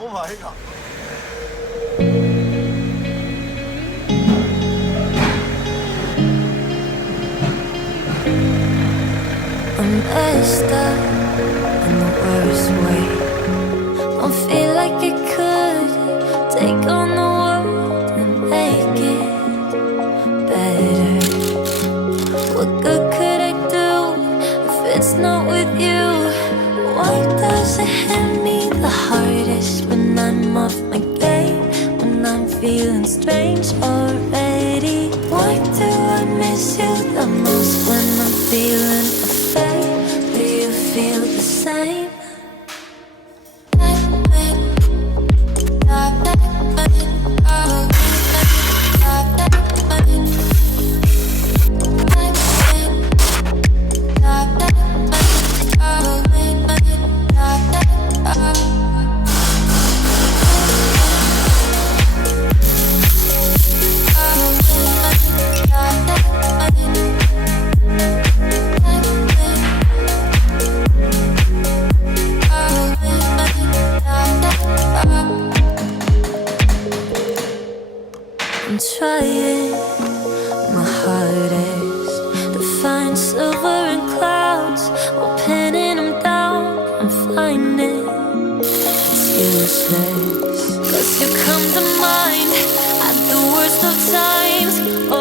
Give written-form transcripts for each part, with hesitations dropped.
오 마이 갓. I'm messed up in the worst way. Don't feel like I could take on the world and make it better. What good could I do if it's not with you? Why does it hit me the hardest when I'm off my game? When I'm feeling strange already? Why do I miss you the most when I'm feeling afraid? Do you feel the same? I'm trying my hardest to find silver in clouds while pinning them down. I'm finding it's useless, 'cause you come to mind at the worst of times. Oh,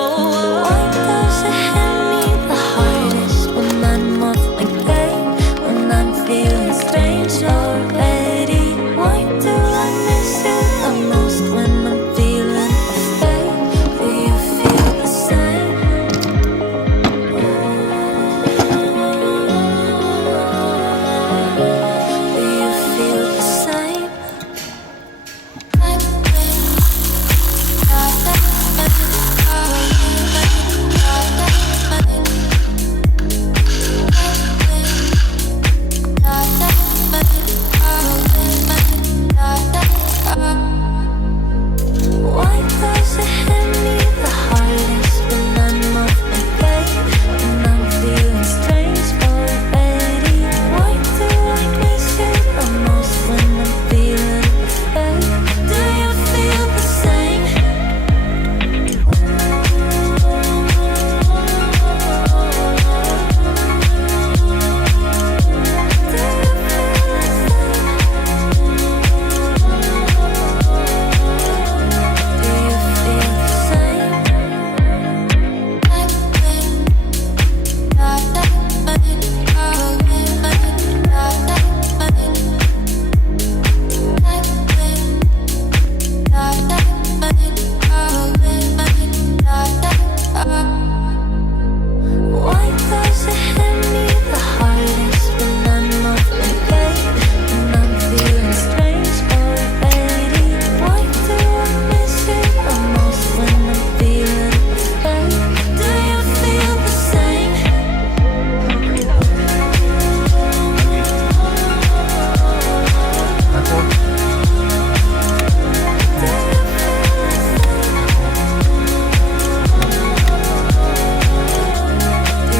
why does it hit me the hardest when I'm off my game? When I'm feeling strange already? Why do I miss you the most when I'm feeling afraid? Do you feel the same? Do you feel the same? Why does it hit me the hardest when I'm off my game? When I'm feeling strange already? Why do I miss you the most when I'm feeling afraid? Do you feel the same? Do you feel the same? Why does it hit me the hardest when I'm off my game? When I'm feeling strange already? Why do I miss you the most when I'm feeling afraid? Do you feel the same? Do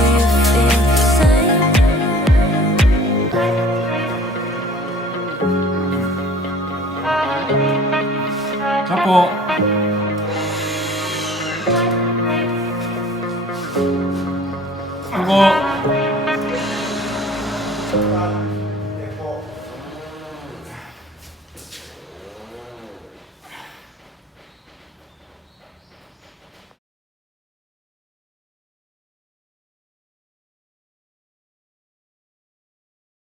you feel the same? 잡고